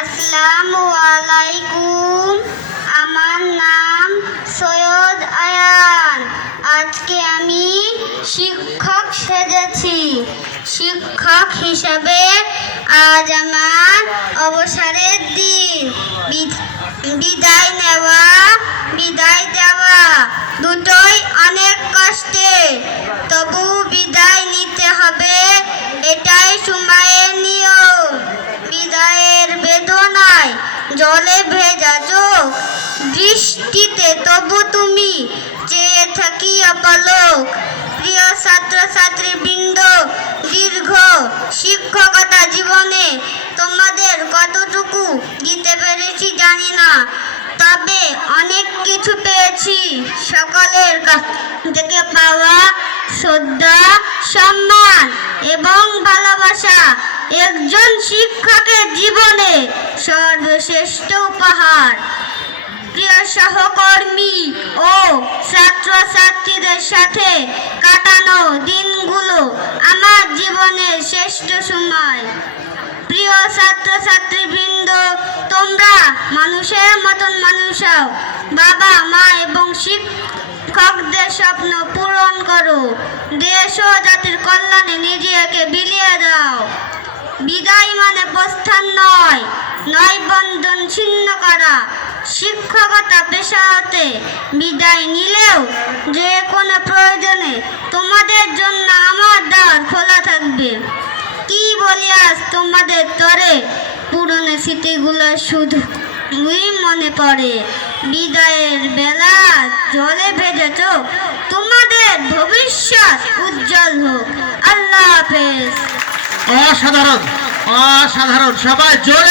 আসসালামু আলাইকুম। আমার নাম সৈয়দ আয়ান। আজকে আমি শিক্ষক সেজেছি। শিক্ষক হিসাবে আজ আমার অবসরের দিন। বিদায় নেওয়া, বিদায় দেওয়া দুটোই অনেক কষ্টের, তবু বিদায় নিতে হবে, এটাই সময়ের নিয়ম। বিদায়ের বেদনায় জলে ভেজা চোখ, বৃষ্টিতে তবু তুমি চেয়ে থাকি অপলক। প্রিয় ছাত্রছাত্রী বৃন্দ, দীর্ঘ শিক্ষকতা জীবনে তোমাদের কতটুকু দিতে পেরেছি জানি না, তবে অনেক কিছু পেয়েছি। সকলের কাছ থেকে পাওয়া শ্রদ্ধা, সম্মান এবং ভালোবাসা একজন শিক্ষকের জীবনে সর্বশ্রেষ্ঠ উপহার। প্রিয় সহকর্মী ও ছাত্রছাত্রীদের সাথে কাটানো দিনগুলো আমার জীবনের শ্রেষ্ঠ সময়। প্রিয় ছাত্রছাত্রীবৃন্দ, তোমরা মানুষের মতন মানুষ হও। বাবা মা এবং শিক্ষকদের স্বপ্ন পূরণ করো। দেশ ও জাতির কল্যাণে নিজেকে বিলিয়ে দাও। বিদায় মানে প্রস্থান নয়, নয় বন্ধন ছিন্ন করা। শিক্ষকতা পেশা হতে বিদায় নিলেও যে কোনো প্রয়োজনে তোমাদের জন্য আমার দ্বার খোলা থাকবে। কি বলি আজ তোমাদের তরে, পুরনো স্মৃতিগুলো শুধু মনে পড়ে। বিদায়ের বেলা জলে ভেজে চোখ, তোমাদের ভবিষ্যৎ উজ্জ্বল হোক। আল্লাহ হাফেজ। অসাধারণ, অসাধারণ। সবাই জোরে